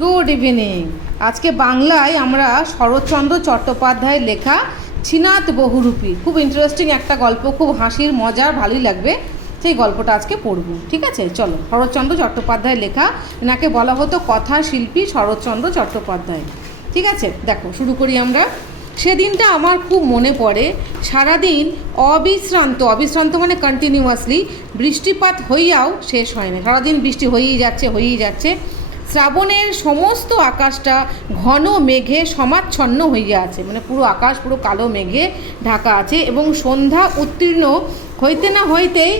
Good evening. আজকে বাংলায় আমরা শরৎচন্দ্র চট্টোপাধ্যায়ের লেখা ছিনাত বহুরূপী, খুব ইন্টারেস্টিং একটা গল্প, খুব হাসির মজার, ভালোই লাগবে, সেই গল্পটা আজকে পড়ব। ঠিক আছে, চলো। শরৎচন্দ্র চট্টোপাধ্যায়ের লেখা, এনাকে বলা হতো কথা শিল্পী শরৎচন্দ্র চট্টোপাধ্যায়। ঠিক আছে, দেখো শুরু করি আমরা। সেদিনটা আমার খুব মনে পড়ে। সারাদিন অবিশ্রান্ত মানে কন্টিনিউয়াসলি বৃষ্টিপাত হইয়াও শেষ হয় না। সারাদিন বৃষ্টি হয়েই যাচ্ছে। শ্রাবণের সমস্ত আকাশটা ঘন মেঘে সমাচ্ছন্ন হইয়া আছে, মানে পুরো আকাশ পুরো কালো মেঘে ঢাকা আছে, এবং সন্ধ্যা উত্তীর্ণ হইতে না হইতেই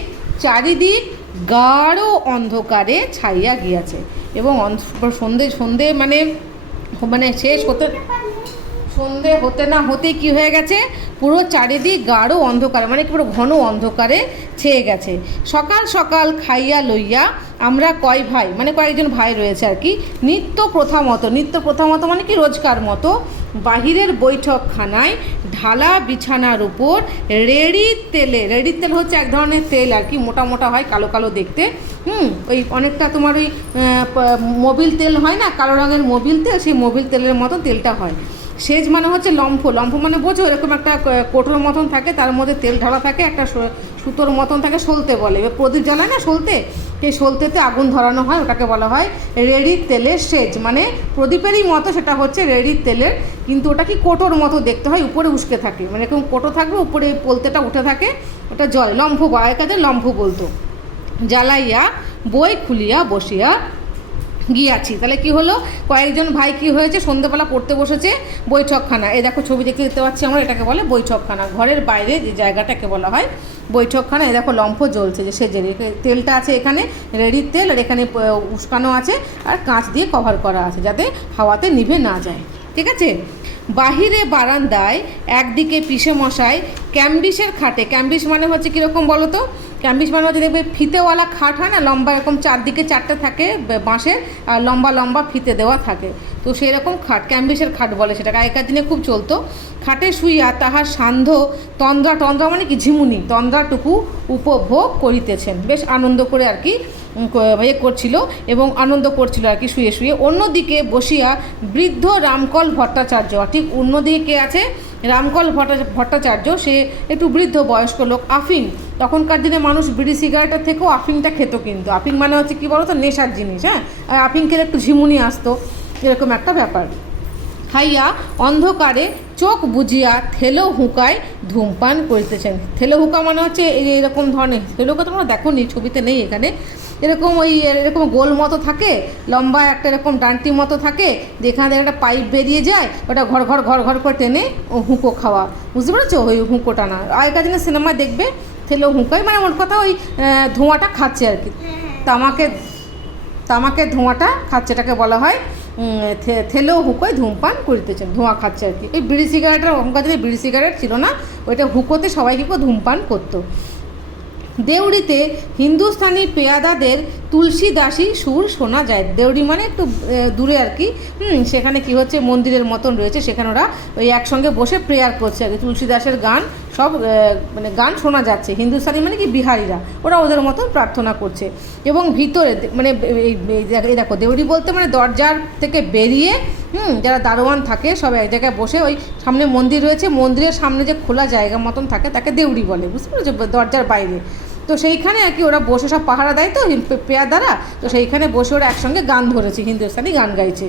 চারিদিক গাঢ় অন্ধকারে ছাইয়া গিয়াছে। এবং সন্ধে মানে শেষ হতে সন্ধে হতে না হতেই কী হয়ে গেছে, পুরো চারিদিক গাঢ় অন্ধকারে, মানে পুরো ঘন অন্ধকারে ছেয়ে গেছে। সকাল সকাল খাইয়া লইয়া আমরা কয়েকজন ভাই রয়েছে আর কি, নিত্য প্রথা মতো মানে কি রোজকার মতো বাহিরের বৈঠকখানায় ঢালা বিছানার উপর রেড়ির তেল হচ্ছে এক ধরনের তেল আর কি, মোটা মোটা হয়, কালো কালো দেখতে। ওই অনেকটা তোমার ওই মোবিল তেল হয় না, কালো রঙের মোবিল তেল, সেই মোবিল তেলের মতো তেলটা হয়। সেজ মানে হচ্ছে লম্ফ মানে বোঝো, এরকম একটা কোটোর মতন থাকে, তার মধ্যে তেল ঢালা থাকে, একটা সুতোর মতন থাকে, সলতে বলে। এবার প্রদীপ জ্বালায় না সলতে, সেই সলতেতে আগুন ধরানো হয়, ওটাকে বলা হয় রেড়ির তেলের সেজ। মানে প্রদীপেরই মতো, সেটা হচ্ছে রেড়ির তেলের, কিন্তু ওটা কি কোটোর মতো দেখতে হয়, উপরে উস্কে থাকে, মানে এরকম কোটো থাকবে, উপরে পোলতেটা উঠে থাকে, ওটা জলে লম্ফ, আগেকার লম্ফ বলতো। জ্বালাইয়া বই খুলিয়া বসিয়া গিয়াছি। তাহলে কি হলো, কয়েকজন ভাই কি হয়েছে, সন্ধ্যেবেলা পড়তে বসেছে বৈঠকখানা। এই দেখো ছবি দেখতে পাচ্ছি আমরা, এটাকে বলে বৈঠকখানা। ঘরের বাইরে যে জায়গাটাকে বলা হয় বৈঠকখানা। এই দেখো লম্ফ জ্বলছে, যে সেজের তেলটা আছে এখানে, রেডির তেল, আর এখানে উস্কানো আছে, আর কাঁচ দিয়ে কভার করা আছে যাতে হাওয়াতে নিভে না যায়। ঠিক আছে। বাহিরে বারান্দায় একদিকে পিসে মশাই ক্যাম্বিসের খাটে, ক্যাম্বিস মানে হচ্ছে কীরকম বলো তো, ক্যাম্বিস মানে হচ্ছে দেখবে ফিতেওয়ালা খাট হয় না, লম্বা এরকম চারদিকে চারটে থাকে বাঁশের, আর লম্বা লম্বা ফিতে দেওয়া থাকে, তো সেই রকম খাট, ক্যাম্বিসের খাট বলে সেটাকে, আগেকার দিনে খুব চলতো। খাটে শুইয়া তাহার সান্ধ্য তন্দ্রা মানে কি ঝিমুনি, তন্দ্রাটুকু উপভোগ করিতেছেন, বেশ আনন্দ করে আর কি করছিল এবং আনন্দ করছিল আর কি শুয়ে শুয়ে। অন্যদিকে বসিয়া বৃদ্ধ রামকল ভট্টাচার্য, ঠিক অন্যদিকে কে আছে, রামকল ভট্টাচার্য, সে একটু বৃদ্ধ বয়স্ক লোক। আফিং, তখনকার দিনে মানুষ বিড়ি সিগারেটের থেকেও আফিংটা খেত, কিন্তু আফিং মানে হচ্ছে কী বলো তো, নেশার জিনিস। হ্যাঁ, আর আফিং খেলে একটু ঝিমুনি আসতো, এরকম একটা ব্যাপার। খাইয়া অন্ধকারে চোখ বুঝিয়া থেলো হুঁকায় ধূমপান করিতেছেন। থেলো হুঁকা মানে হচ্ছে এরকম ধরনের, থেলো হুঁকা তোমরা দেখো নি, ছবিতে নেই এখানে, এরকম গোল মতো থাকে, লম্বা একটা এরকম ডান্টি মতো থাকে, যেখানে একটা পাইপ বেরিয়ে যায়, ওটা ঘর ঘর করে টেনে হুঁকো খাওয়া, বুঝতে পেরেছো, ওই হুঁকো টানা। আগেকার দিনে সিনেমায় দেখবে থেলো হুঁকাই, মানে মোট কথা ওই ধোঁয়াটা খাচ্ছে আর কি, তামাকের ধোঁয়াটা খাচ্ছে, এটাকে বলা হয় থেলো হুঁকোয় ধূমপান করিতেছেন, ধোঁয়া খাচ্ছে আর কি। এই বিড়ি সিগারেটের, ওখানকার দিনে বিড়ি সিগারেট ছিল না, ওইটা হুঁকোতে সবাই কি ধূমপান করতো। দেউড়িতে হিন্দুস্তানি পেয়াদাদের তুলসী দাসী সুর শোনা যায়। দেউড়ি মানে একটু দূরে আর কি, সেখানে কি হচ্ছে, মন্দিরের মতন রয়েছে, সেখানে ওরা ওই একসঙ্গে বসে প্রেয়ার করছে আর কি, তুলসী দাসের গান সব মানে গান শোনা যাচ্ছে। হিন্দুস্তানি মানে কি বিহারিরা, ওরা ওদের মতন প্রার্থনা করছে। এবং ভিতরে মানে এই দেখো, দেউড়ি বলতে মানে দরজার থেকে বেরিয়ে যারা দারোয়ান থাকে সব এক জায়গায় বসে, ওই সামনে মন্দির রয়েছে, মন্দিরের সামনে যে খোলা জায়গা মতন থাকে তাকে দেউড়ি বলে, বুঝতে পেরেছো, দরজার বাইরে। তো সেইখানে আর কি ওরা বসে সব পাহারা দেয় তো পেয়াদারা, তো সেইখানে বসে ওরা একসঙ্গে গান ধরেছে, হিন্দুস্তানি গান গাইছে।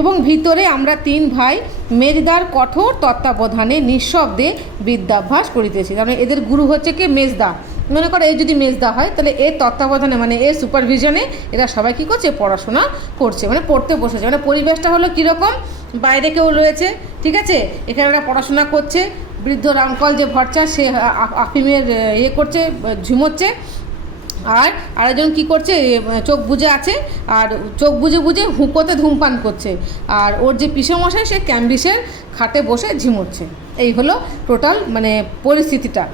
এবং ভিতরে আমরা তিন ভাই মেজদার কঠোর তত্ত্বাবধানে নিঃশব্দে বিদ্যাভ্যাস করিতেছি। তার মানে এদের গুরু হচ্ছে কে, মেজদা। মনে করো এই যদি মেজদা হয়, তাহলে এর তত্ত্বাবধানে মানে এর সুপারভিশনে এরা সবাই কী করছে, পড়াশোনা করছে, মানে পড়তে বসেছে। মানে পরিবেশটা হলো কীরকম, বাইরে কেউ রয়েছে, ঠিক আছে, এখানে ওরা পড়াশোনা করছে। বৃদ্ধ রামকল যে ভট্টা, সে আফিমের করছে, ঝুমোচ্ছে, আর আরেকজন কী করছে, চোখ বুজে আছে, আর চোখ বুজে হুঁকোতে ধূমপান করছে। আর ওর যে পিসেমশাই, সে ক্যাম্বিসের খাটে বসে ঝিমোচ্ছে। এই হলো টোটাল মানে পরিস্থিতিটা।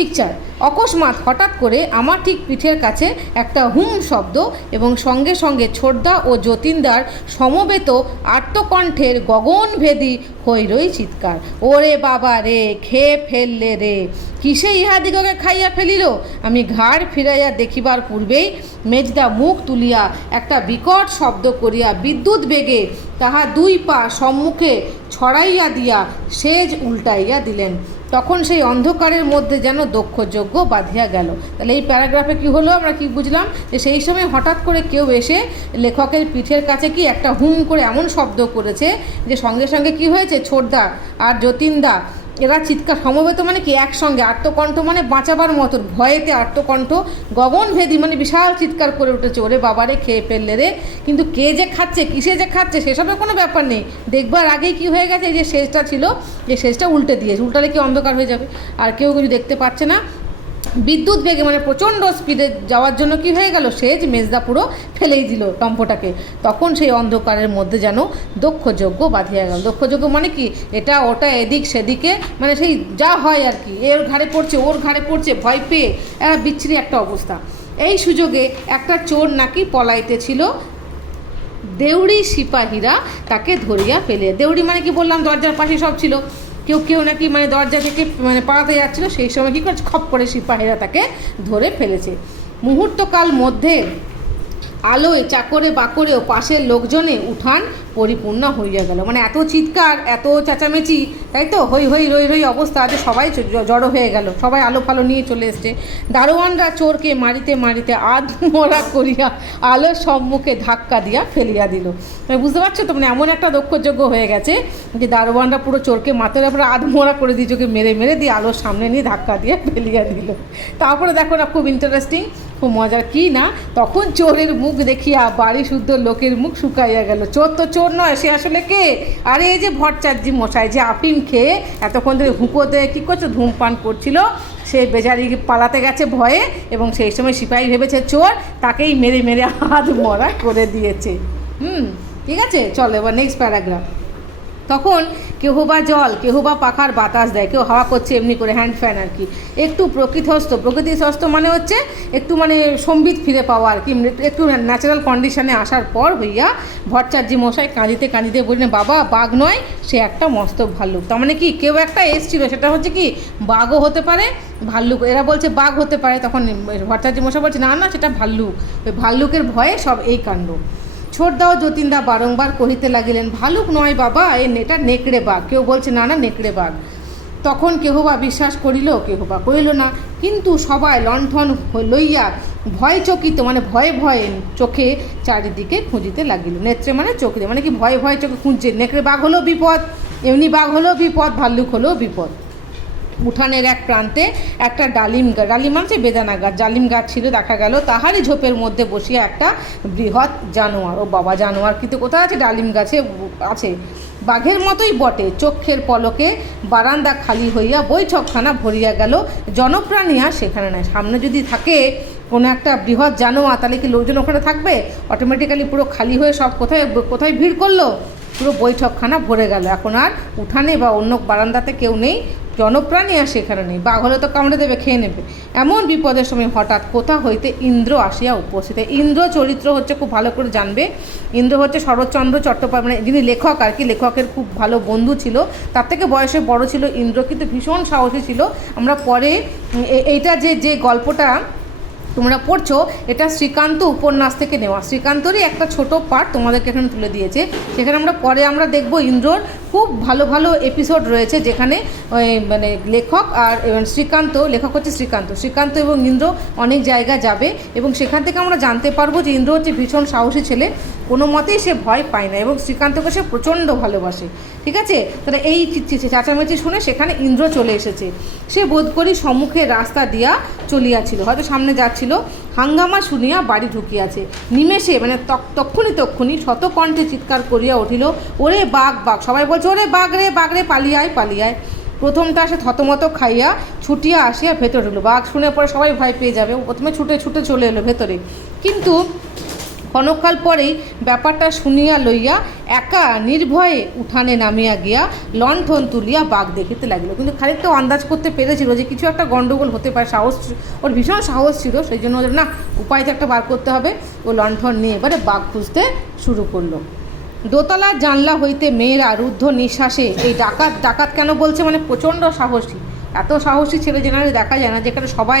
পিকচার। অকস্মাৎ হঠাৎ করে আমার ঠিক পিঠের কাছে একটা হুম শব্দ এবং সঙ্গে সঙ্গে ছোটদা ও যতীনদার সমবেত আর্তকণ্ঠের গগনভেদী হৈরৈ চিৎকার। ওরে বাবা রে, খেয়ে ফেললে রে, কিসে ইহাদিগকে খাইয়া ফেলিল। আমি ঘাড় ফিরাইয়া দেখিবার পূর্বেই মেজদা মুখ তুলিয়া একটা বিকট শব্দ করিয়া বিদ্যুৎ বেগে তাহা 2 পা সম্মুখে ছড়াইয়া দিয়া সেজ উল্টাইয়া দিলেন। তখন সেই অন্ধকারের মধ্যে যেন দক্ষযজ্ঞ বাঁধিয়া গেল। তাহলে এই প্যারাগ্রাফে কি হলো, আমরা কি বুঝলাম, যে সেই সময় হঠাৎ করে কেউ এসে লেখকের পিঠের কাছে কি একটা হুম করে এমন শব্দ করেছে যে সঙ্গে সঙ্গে কি হয়েছে, ছোটদা আর যতীনদা এরা চিৎকার, সমবেত মানে কি একসঙ্গে, আত্মকণ্ঠ মানে বাঁচাবার মতো, ভয়েতে আত্মকণ্ঠ, গগনভেদী মানে বিশাল চিৎকার করে উঠেছে, ওরে বাবারে খেয়ে ফেললে রে। কিন্তু কে যে খাচ্ছে, কিসে যে খাচ্ছে, সেসবের কোনো ব্যাপার নেই। দেখবার আগেই কি হয়ে গেছে, যে শেষটা ছিল, যে শেষটা উল্টে দিয়েছে, উল্টালে কি অন্ধকার হয়ে যাবে, আর কেউ কিছু দেখতে পাচ্ছে না। বিদ্যুৎ বেগে মানে প্রচণ্ড স্পিডে যাওয়ার জন্য কি হয়ে গেল, সেজ মেজদা পুরো ফেলেই দিল টম্পটাকে। তখন সেই অন্ধকারের মধ্যে যেন দক্ষযজ্ঞ বাঁধিয়া গেল। দক্ষযজ্ঞ মানে কি, এটা ওটা এদিক সেদিকে মানে সেই যা হয় আর কি, এর ঘাড়ে পড়ছে ওর ঘাড়ে পড়ছে, ভয় পেয়ে বিচ্ছিরি একটা অবস্থা। এই সুযোগে একটা চোর নাকি পলাইতেছিল, দেউড়ি সিপাহীরা তাকে ধরিয়া ফেলে। দেউড়ি মানে কি বললাম, দরজার পাশে সব ছিল, কেউ নাকি মানে দরজা থেকে মানে পালাতে যাচ্ছিলো, সেই সময় কী করছে, খপ করে সিপাহীরা তাকে ধরে ফেলেছে। মুহূর্তকাল মধ্যে আলোয় চাকরে বাকরে ও পাশের লোকজনে উঠান পরিপূর্ণ হইয়া গেল। মানে এত চিৎকার, এত চেঁচামেচি, তাই তো, হই হই রই রই অবস্থা, যে সবাই জড়ো হয়ে গেল, সবাই আলো ফালো নিয়ে চলে এসছে। দারোয়ানরা চোরকে মারিতে মারিতে আধমরা করিয়া আলোর সম্মুখে ধাক্কা দিয়া ফেলিয়া দিল। মানে বুঝতে পারছো তো, মানে এমন একটা দক্ষযজ্ঞ হয়ে গেছে যে দারোয়ানরা পুরো চোরকে মাথার উপরে আধমরা করে দিয়ে চোখে মেরে মেরে দিয়ে আলোর সামনে নিয়ে ধাক্কা দিয়ে ফেলিয়া দিল। তারপরে দেখো না, খুব ইন্টারেস্টিং, খুব মজার কি না, তখন চোরের মুখ দেখিয়া বাড়ি শুদ্ধ লোকের মুখ শুকাইয়া গেল। চোর তো চোর নয়, সে আসলে কে, আরে এই যে ভট্টাচার্য মশাই, যে আফিম খেয়ে এতক্ষণ ধরে হুঁকোতে কী করছো, ধূমপান করছিল, সে বেচারি পালাতে গেছে ভয়ে, এবং সেই সময় সিপাহী ভেবেছে চোর, তাকেই মেরে মেরে হাত মরা করে দিয়েছে। ঠিক আছে, চলো এবার নেক্সট প্যারাগ্রাফ। তখন কেহ বা জল, কেহ বা পাখার বাতাস দেয়, কেউ হাওয়া করছে এমনি করে, হ্যান্ড ফ্যান আর কি, একটু প্রকৃতিস্থ মানে হচ্ছে একটু মানে সম্বিত ফিরে পাওয়া আর কি, একটু ন্যাচারাল কন্ডিশনে আসার পর হইয়া ভট্টাচার্য মশাই কাঁদিতে কাঁদিতে বললেন, বাবা বাঘ নয়, সে একটা মস্ত ভাল্লুক। তার মানে কি, কেউ একটা এসছিল, সেটা হচ্ছে কি বাঘও হতে পারে, ভাল্লুক, এরা বলছে বাঘ হতে পারে, তখন ভট্টাচার্য মশাই বলছে না না, সেটা ভাল্লুক, ওই ভাল্লুকের ভয়ে সব এই কাণ্ড। ছোটদা ও যতীনদা বারংবার কহিতে লাগিলেন, ভালুক নয় বাবা, এটা নেকড়ে বাঘ। কেউ বলছে না না, নেকড়ে বাঘ। তখন কেহ বা বিশ্বাস করিল, কেহ বা করিল না, কিন্তু সবাই লণ্ঠন লইয়া ভয়চকিত মানে ভয়ে ভয়ে চোখে চারিদিকে খুঁজিতে লাগিল। নেত্রে মানে চোখে, মানে কি ভয়ে ভয়ে চোখে খুঁজছে। নেকড়ে বাঘ হলো বিপদ, এমনি বাঘ হলো বিপদ, ভাল্লুক হলো বিপদ। উঠানের এক প্রান্তে একটা ডালিম মানে বেদানা গাছ, ডালিম গাছ ছিল, দেখা গেল তাহারই ঝোপের মধ্যে বসিয়া একটা বৃহৎ জানোয়ার। ও বাবা, জানোয়ার কিন্তু কোথায় আছে, ডালিম গাছে আছে, বাঘের মতোই বটে। চক্ষের পলকে বারান্দা খালি হইয়া বৈঠকখানা ভরিয়া গেল, জনপ্রাণী আর সেখানে নাই। সামনে যদি থাকে কোনো একটা বৃহৎ জানোয়ার, তাহলে কি লোকজন ওখানে থাকবে? অটোমেটিক্যালি পুরো খালি হয়ে সব কোথায় ভিড় করলো, পুরো বৈঠকখানা ভরে গেল। এখন আর উঠানে বা অন্য বারান্দাতে কেউ নেই, জনপ্রাণী আর সেখানে নেই। বাঘ হলে তো কামড়ে দেবে, খেয়ে নেবে। এমন বিপদের সময় হঠাৎ কোথা হইতে ইন্দ্র আসিয়া উপস্থিত। ইন্দ্র চরিত্র হচ্ছে, খুব ভালো করে জানবে, ইন্দ্র হচ্ছে শরৎচন্দ্র চট্টোপাধ্যায়, মানে যিনি লেখক আর কি, লেখকের খুব ভালো বন্ধু ছিল, তার থেকে বয়সে বড় ছিল ইন্দ্র, কিন্তু ভীষণ সাহসী ছিল। আমরা পরে এইটা যে গল্পটা তোমরা পড়ছো, এটা শ্রীকান্ত উপন্যাস থেকে নেওয়া, শ্রীকান্তরই একটা ছোট পার্ট তোমাদেরকে এখানে তুলে দিয়েছে। সেখানে আমরা দেখব ইন্দ্রর খুব ভালো ভালো এপিসোড রয়েছে, যেখানে মানে লেখক আর লেখক হচ্ছে শ্রীকান্ত এবং ইন্দ্র অনেক জায়গা যাবে, এবং সেখান থেকে আমরা জানতে পারবো যে ইন্দ্র হচ্ছে ভীষণ সাহসী ছেলে, কোনো মতেই সে ভয় পায় না, এবং শ্রীকান্তকে সে প্রচণ্ড ভালোবাসে। ঠিক আছে, তাহলে এই চেঁচামেচি শুনে সেখানে ইন্দ্র চলে এসেছে। সে বোধ করি সম্মুখে রাস্তা দিয়া চলিয়াছিল, হয়তো সামনে যাচ্ছিল। হাঙ্গামা শুনিয়া বাড়ি ঢুকিয়াছে। নিমেষে মানে তক্ষুনি শতকণ্ঠে চিৎকার করিয়া উঠিল, ওরে বাঘ বাঘ। সবাই বলছে, ওরে বাঘ রে, পালিয়ে আয়। প্রথমটা সে থতমত খাইয়া ছুটিয়া আসিয়া ভেতরে ঢুকলো। বাঘ শুনে পরে সবাই ভয় পেয়ে যাবে, প্রথমে ছুটে চলে এলো ভেতরে, কিন্তু ক্ষণকাল পরেই ব্যাপারটা শুনিয়া লইয়া একা নির্ভয়ে উঠানে নামিয়া গিয়া লণ্ঠন তুলিয়া বাঘ দেখিতে লাগিল। কিন্তু খানিকটা আন্দাজ করতে পেরেছিল যে কিছু একটা গণ্ডগোল হতে পারে, সাহস ওর ভীষণ সাহস ছিল, সেই জন্য না উপায় তো একটা বার করতে হবে। ও লণ্ঠন নিয়ে এবারে বাঘ খুঁজতে শুরু করলো। দোতলার জানলা হইতে মেয়েরা রুদ্ধ নিঃশ্বাসে, এই ডাকাত ডাকাত কেন বলছে মানে প্রচণ্ড সাহসী, এত সাহসী ছেলে জেনারেলি দেখা যায় না, যেখানে সবাই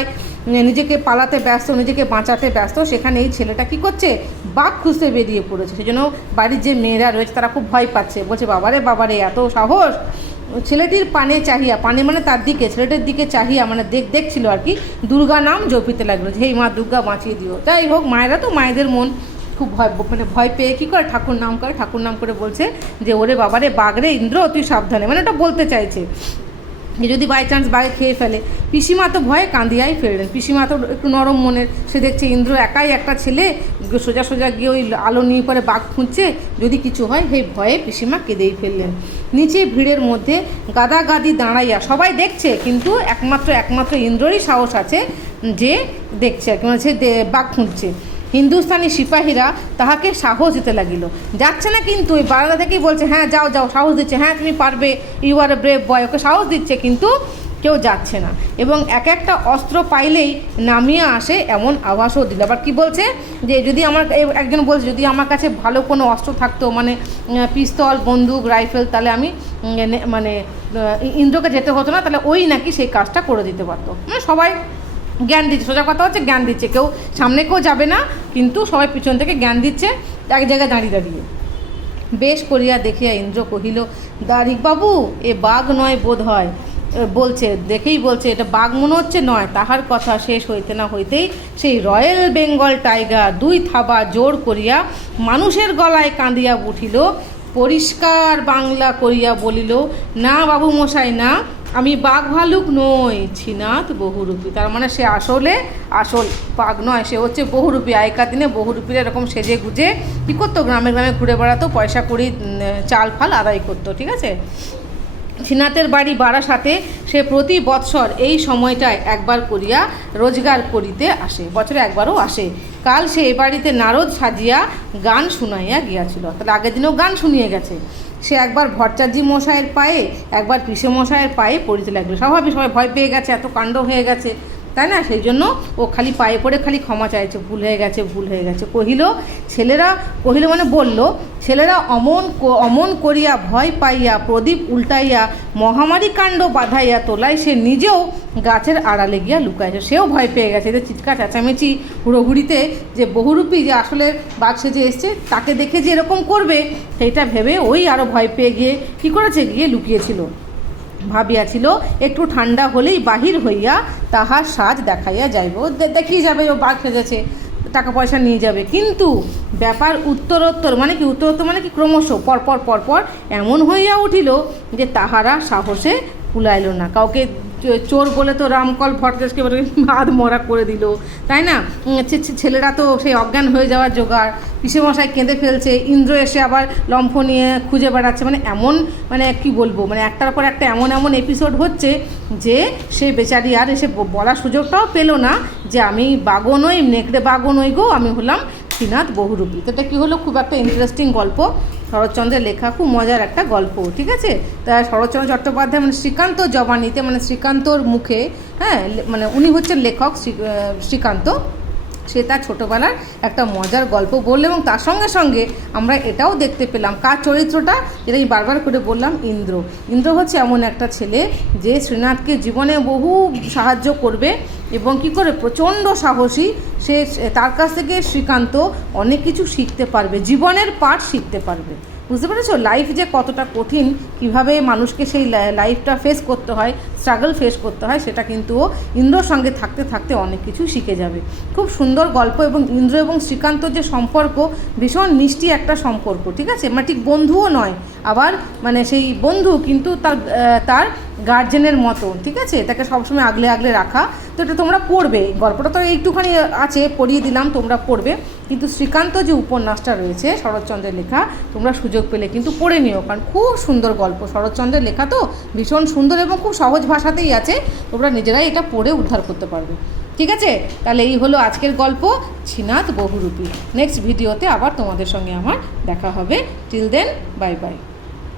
নিজেকে পালাতে ব্যস্ত, নিজেকে বাঁচাতে ব্যস্ত, সেখানে এই ছেলেটা কী করছে, বাঘ খুঁজতে বেরিয়ে পড়েছে। সেই জন্য বাড়ির যে মেয়েরা রয়েছে তারা খুব ভয় পাচ্ছে, বলছে বাবারে বাবারে এত সাহস। ছেলেটির পানে চাহিয়া, পানে মানে তার দিকে, ছেলেটির দিকে চাহিয়া মানে দেখছিল আর কি, দুর্গা নাম জপিতে লাগলো যে হে মা দুর্গা বাঁচিয়ে দিও। যাই হোক, মায়েরা তো, মায়েদের মন খুব ভয় পেয়ে কী করে ঠাকুর নাম করে বলছে যে ওরে বাবারে বাঘ রে ইন্দ্র তুই সাবধানে, মানে ওটা বলতে চাইছে যে যদি বাই চান্স বাঘে খেয়ে ফেলে। পিসিমা তো ভয়ে কাঁদিয়াই ফেললেন। পিসিমা তো একটু নরম মনের, সে দেখছে ইন্দ্র একাই একটা ছেলে সোজা সোজা গিয়ে ওই আলো নিয়ে পরে বাঘ খুঁজছে, যদি কিছু হয় সেই ভয়ে পিসিমা কেঁদেই ফেললেন। নিচে ভিড়ের মধ্যে গাদাগাদি দাঁড়াইয়া সবাই দেখছে, কিন্তু একমাত্র ইন্দ্ররই সাহস আছে যে দেখছে আর কি, মানে সে বাঘ খুঁজছে। হিন্দুস্তানি সিপাহীরা তাহাকে সাহস দিতে লাগিল, যাচ্ছে না কিন্তু ওই বারান্দা থেকেই বলছে হ্যাঁ যাও যাও, সাহস দিচ্ছে, হ্যাঁ তুমি পারবে, ইউ আর এ ব্রেভ বয়, ওকে সাহস দিচ্ছে, কিন্তু কেউ যাচ্ছে না। এবং এক একটা অস্ত্র পাইলেই নামিয়ে আসে এমন আভাসও দিল। আবার কী বলছে যে যদি আমার, একজন বলছে যদি আমার কাছে ভালো কোনো অস্ত্র থাকতো, মানে পিস্তল, বন্দুক, রাইফেল, তাহলে আমি মানে ইন্দ্রকে যেতে হতো না, তাহলে ওই নাকি সেই কাজটা করে দিতে পারতো। মানে সবাই জ্ঞান দিচ্ছে, সোজা কথা হচ্ছে জ্ঞান দিচ্ছে, কেউ সামনে কেউ যাবে না, কিন্তু সবাই পিছন থেকে জ্ঞান দিচ্ছে এক জায়গায় দাঁড়িয়ে। বেশ করিয়া দেখিয়া ইন্দ্র কহিল, দারিকবাবু এ বাঘ নয় বোধ হয়, বলছে দেখেই বলছে এটা বাঘ মনে হচ্ছে নয়। তাহার কথা শেষ হইতে না হইতেই সেই রয়্যাল বেঙ্গল টাইগার দুই থাবা জোর করিয়া মানুষের গলায় কাঁদিয়া উঠিল, পরিষ্কার বাংলা করিয়া বলিল, না বাবু মশাই না, আমি বাঘ ভালুক নই, ছিনাত বহুরূপী। তার মানে সে আসল বাঘ নয়, সে হচ্ছে বহুরূপী। আগেকার দিনে বহুরূপীরা এরকম সেজে গুজে কী করতো, গ্রামে গ্রামে ঘুরে বেড়াতো, পয়সা কড়ি চাল ফাল আদায় করতো, ঠিক আছে। ছিনাতের বাড়ি বারাসাতে সে প্রতি বৎসর এই সময়টায় একবার করিয়া রোজগার করিতে আসে, বছরে একবারও আসে। কাল সে এ বাড়িতে নারদ সাজিয়া গান শুনাইয়া গিয়াছিল, তাহলে আগের দিনেও গান শুনিয়ে গেছে। সে একবার ভট্টাচার্য মশাইয়ের পায়ে, একবার পিসে মশাইয়ের পায়ে পড়িতে লাগলো। স্বাভাবিক, সবাই ভয় পেয়ে গেছে, এত কাণ্ড হয়ে গেছে, তাই না, সেই জন্য ও খালি পায়ে পড়ে খালি ক্ষমা চাইছে, ভুল হয়ে গেছে। কহিল মানে বলল, ছেলেরা অমন করিয়া ভয় পাইয়া প্রদীপ উল্টাইয়া মহামারী কাণ্ড বাঁধাইয়া তোলায় সে নিজেও গাছের আড়ালে গিয়া লুকাইছে। সেও ভয় পেয়ে গেছে, এদের চিৎকার চেঁচামেচি হুড়োহুড়িতে যে বহুরূপী যে আসলে বাঘ সেজে এসছে তাকে দেখে যে এরকম করবে, সেইটা ভেবে ওই আরও ভয় পেয়ে গিয়ে কী করেছে, গিয়ে লুকিয়েছিল। ভাবিয়াছিল একটু ঠান্ডা হলেই বাহির হইয়া তাহার সাজ দেখাইয়া যাইব, দেখিয়ে যাবে ও বাঘ সেজেছে, টাকা পয়সা নিয়ে যাবে। কিন্তু ব্যাপার উত্তরোত্তর মানে কি ক্রমশ পরপর এমন হইয়া উঠিল যে তাহারা সাহসে কুলাইল না। কাউকে চোর বলে তো রামকল ভট্টাচার্যকে হাত মরা করে দিল, তাই না, ছেলেরা তো সেই অজ্ঞান হয়ে যাওয়ার জোগাড়, পিসেমশাই কেঁদে ফেলছে, ইন্দ্র এসে আবার লম্ফ নিয়ে খুঁজে বেড়াচ্ছে, মানে এমন, মানে কি বলবো, মানে একটার পর একটা এমন এপিসোড হচ্ছে যে সে বেচারি আর এসে বলার সুযোগটাও পেল না যে আমি বাঘও নই, নেকড়ে বাঘও নই গো, আমি হলাম ছিনাত বহুরূপী। তো এটা কী হলো, খুব একটা ইন্টারেস্টিং গল্প, শরৎচন্দ্রের লেখা, খুব মজার একটা গল্প, ঠিক আছে। তা শরৎচন্দ্র চট্টোপাধ্যায় মানে শ্রীকান্ত জবানিতে, মানে শ্রীকান্তর মুখে, হ্যাঁ, মানে উনি হচ্ছেন লেখক শ্রীকান্ত, সে তার ছোটোবেলার একটা মজার গল্প বলল, এবং তার সঙ্গে সঙ্গে আমরা এটাও দেখতে পেলাম কার চরিত্রটা, যেটা আমি বারবার করে বললাম, ইন্দ্র হচ্ছে এমন একটা ছেলে যে শ্রীনাথকে জীবনে বহু সাহায্য করবে এবং কি করে প্রচণ্ড সাহসী, সে তার কাছ থেকে শ্রীকান্ত অনেক কিছু শিখতে পারবে, জীবনের পাঠ শিখতে পারবে। বুঝতে পেরেছো, লাইফ যে কতটা কঠিন, কিভাবে মানুষকে সেই লাইফটা ফেস করতে হয়, স্ট্রাগল ফেস করতে হয়, সেটা কিন্তু ও ইন্দ্রর সঙ্গে থাকতে থাকতে অনেক কিছু শিখে যাবে। খুব সুন্দর গল্প, এবং ইন্দ্র এবং শ্রীকান্তর যে সম্পর্ক ভীষণ মিষ্টি একটা সম্পর্ক, ঠিক আছে, মানে ঠিক বন্ধুও নয়, আবার মানে সেই বন্ধু কিন্তু তার গার্জেনের মতো, ঠিক আছে, তাকে সবসময় আগলে রাখা। তো এটা তোমরা পড়বে, গল্পটা তো একটুখানি আছে, পড়িয়ে দিলাম, তোমরা পড়বে। কিন্তু শ্রীকান্ত যে উপন্যাসটা রয়েছে শরৎচন্দ্রের লেখা, তোমরা সুযোগ পেলে কিন্তু পড়ে নিও, কারণ খুব সুন্দর গল্প, শরৎচন্দ্রের লেখা তো ভীষণ সুন্দর এবং খুব সহজ ভাষাতেই আছে, তোমরা নিজেরাই এটা পড়ে উদ্ধার করতে পারবে। ঠিক আছে, তাহলে এই হলো আজকের গল্প ছিনাত বহুরূপী। নেক্সট ভিডিওতে আবার তোমাদের সঙ্গে আমার দেখা হবে। Till then, bye by.